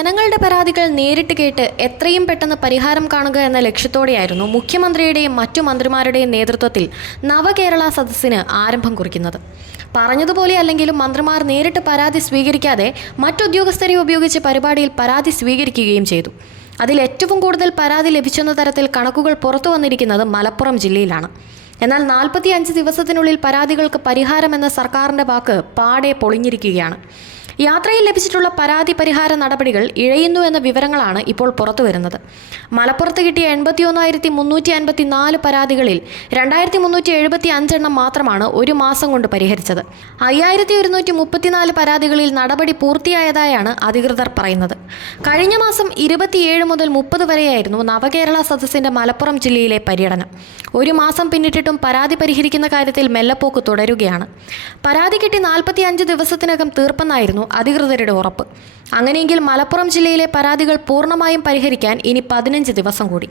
ജനങ്ങളുടെ പരാതികൾ നേരിട്ട് കേട്ട് എത്രയും പെട്ടെന്ന് പരിഹാരം കാണുക എന്ന ലക്ഷ്യത്തോടെയായിരുന്നു മുഖ്യമന്ത്രിയുടെയും മറ്റു മന്ത്രിമാരുടെയും നേതൃത്വത്തിൽ നവകേരള സദസ്സിന് ആരംഭം കുറിക്കുന്നത്. പറഞ്ഞതുപോലെ അല്ലെങ്കിലും മന്ത്രിമാർ നേരിട്ട് പരാതി സ്വീകരിക്കാതെ മറ്റുദ്യോഗസ്ഥരെ ഉപയോഗിച്ച് പരിപാടിയിൽ പരാതി സ്വീകരിക്കുകയും ചെയ്തു. അതിൽ ഏറ്റവും കൂടുതൽ പരാതി ലഭിച്ചെന്ന തരത്തിൽ കണക്കുകൾ പുറത്തു വന്നിരിക്കുന്നത് മലപ്പുറം ജില്ലയിലാണ്. എന്നാൽ നാൽപ്പത്തി അഞ്ച് ദിവസത്തിനുള്ളിൽ പരാതികൾക്ക് പരിഹാരമെന്ന സർക്കാരിന്റെ വാക്ക് പാടെ പൊളിഞ്ഞിരിക്കുകയാണ്. യാത്രയിൽ ലഭിച്ചിട്ടുള്ള പരാതി പരിഹാര നടപടികൾ ഇഴയുന്നു എന്ന വിവരങ്ങളാണ് ഇപ്പോൾ പുറത്തു വരുന്നത്. മലപ്പുറത്ത് കിട്ടിയ എൺപത്തി ഒന്നായിരത്തി മുന്നൂറ്റി അൻപത്തി നാല് പരാതികളിൽ രണ്ടായിരത്തി മുന്നൂറ്റി എഴുപത്തി അഞ്ചെണ്ണം മാത്രമാണ് ഒരു മാസം കൊണ്ട് പരിഹരിച്ചത്. അയ്യായിരത്തി ഒരുന്നൂറ്റി മുപ്പത്തിനാല് പരാതികളിൽ നടപടി പൂർത്തിയായതായാണ് അധികൃതർ പറയുന്നത്. കഴിഞ്ഞ മാസം ഇരുപത്തിയേഴ് മുതൽ മുപ്പത് വരെയായിരുന്നു നവകേരള സദസ്സിന്റെ മലപ്പുറം ജില്ലയിലെ പര്യടനം. ഒരു മാസം പിന്നിട്ടിട്ടും പരാതി പരിഹരിക്കുന്ന കാര്യത്തിൽ മെല്ലപ്പോക്ക് തുടരുകയാണ്. പരാതി കിട്ടി നാൽപ്പത്തി അഞ്ച് ദിവസത്തിനകം തീർപ്പെന്നായിരുന്നു അധികൃതരുടെ ഉറപ്പ്. അങ്ങനെയെങ്കിൽ മലപ്പുറം ജില്ലയിലെ പരാതികൾ പൂർണമായും പരിഹരിക്കാൻ ഇനി പതിനഞ്ച് ദിവസം കൂടി.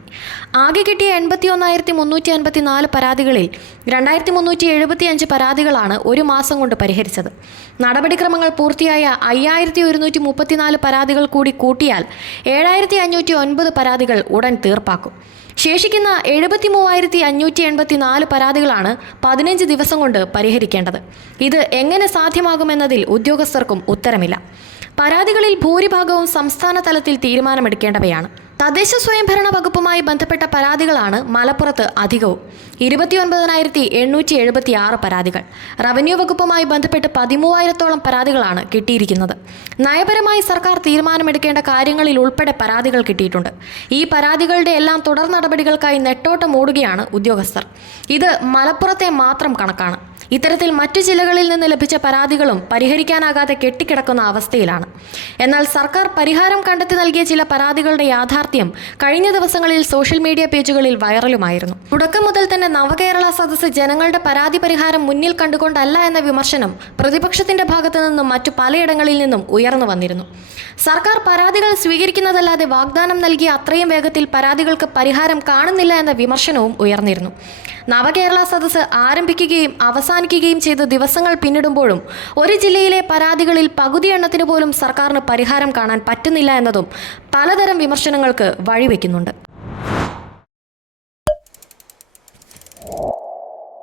ആകെ കിട്ടിയ എൺപത്തി ഒന്നായിരത്തി മുന്നൂറ്റി അൻപത്തി നാല് പരാതികളിൽ രണ്ടായിരത്തി മുന്നൂറ്റി എഴുപത്തി അഞ്ച് പരാതികളാണ് ഒരു മാസം കൊണ്ട് പരിഹരിച്ചത്. നടപടിക്രമങ്ങൾ പൂർത്തിയായ അയ്യായിരത്തി ഒരുന്നൂറ്റി മുപ്പത്തിനാല് പരാതികൾ കൂടി കൂട്ടിയാൽ ഏഴായിരത്തി അഞ്ഞൂറ്റി ഒൻപത് പരാതികൾ ഉടൻ തീർപ്പാക്കും. ശേഷിക്കുന്ന എഴുപത്തി മൂവായിരത്തി അഞ്ഞൂറ്റി എൺപത്തി നാല് പരാതികളാണ് പതിനഞ്ച് ദിവസം കൊണ്ട് പരിഹരിക്കേണ്ടത്. ഇത് എങ്ങനെ സാധ്യമാകുമെന്നതിൽ ഉദ്യോഗസ്ഥർക്കും ഉത്തരമില്ല. പരാതികളിൽ ഭൂരിഭാഗവും സംസ്ഥാന തലത്തിൽ തീരുമാനമെടുക്കേണ്ടവയാണ്. തദ്ദേശ സ്വയംഭരണ വകുപ്പുമായി ബന്ധപ്പെട്ട പരാതികളാണ് മലപ്പുറത്ത് അധികവും. ഇരുപത്തിയൊൻപതിനായിരത്തി എണ്ണൂറ്റി എഴുപത്തി ആറ് പരാതികൾ. റവന്യൂ വകുപ്പുമായി ബന്ധപ്പെട്ട് പതിമൂവായിരത്തോളം പരാതികളാണ് കിട്ടിയിരിക്കുന്നത്. നയപരമായി സർക്കാർ തീരുമാനമെടുക്കേണ്ട കാര്യങ്ങളിൽ ഉൾപ്പെടെ പരാതികൾ കിട്ടിയിട്ടുണ്ട്. ഈ പരാതികളുടെ എല്ലാം തുടർ നടപടികൾക്കായി നെട്ടോട്ടം ഓടുകയാണ് ഉദ്യോഗസ്ഥർ. ഇത് മലപ്പുറത്തെ മാത്രം കണക്കാണ്. ഇത്തരത്തിൽ മറ്റു ജില്ലകളിൽ നിന്ന് ലഭിച്ച പരാതികളും പരിഹരിക്കാനാകാതെ കെട്ടിക്കിടക്കുന്ന അവസ്ഥയിലാണ്. എന്നാൽ സർക്കാർ പരിഹാരം കണ്ടെത്തി നൽകിയ ചില പരാതികളുടെ യാഥാർത്ഥ്യം കഴിഞ്ഞ ദിവസങ്ങളിൽ സോഷ്യൽ മീഡിയ പേജുകളിൽ വൈറലുമായിരുന്നു. തുടക്കം മുതൽ തന്നെ നവകേരള സദസ്സ് ജനങ്ങളുടെ പരാതി പരിഹാരം മുന്നിൽ കണ്ടുകൊണ്ടല്ല എന്ന വിമർശനം പ്രതിപക്ഷത്തിന്റെ ഭാഗത്തു നിന്നും മറ്റു പലയിടങ്ങളിൽ നിന്നും ഉയർന്നു വന്നിരുന്നു. സർക്കാർ പരാതികൾ സ്വീകരിക്കുന്നതല്ലാതെ വാഗ്ദാനം നൽകിയ അത്രയും വേഗത്തിൽ പരാതികൾക്ക് പരിഹാരം കാണുന്നില്ല എന്ന വിമർശനവും ഉയർന്നിരുന്നു. നവകേരള സദസ്സ് ആരംഭിക്കുകയും അവസാനിക്കുകയും ചെയ്ത് ദിവസങ്ങൾ പിന്നിടുമ്പോഴും ഒരു ജില്ലയിലെ പരാതികളിൽ പകുതി എണ്ണത്തിന് പോലും സർക്കാരിന് പരിഹാരം കാണാൻ പറ്റുന്നില്ല എന്നതും പലതരം വിമർശനങ്ങൾക്ക് വഴിവെക്കുന്നുണ്ട്.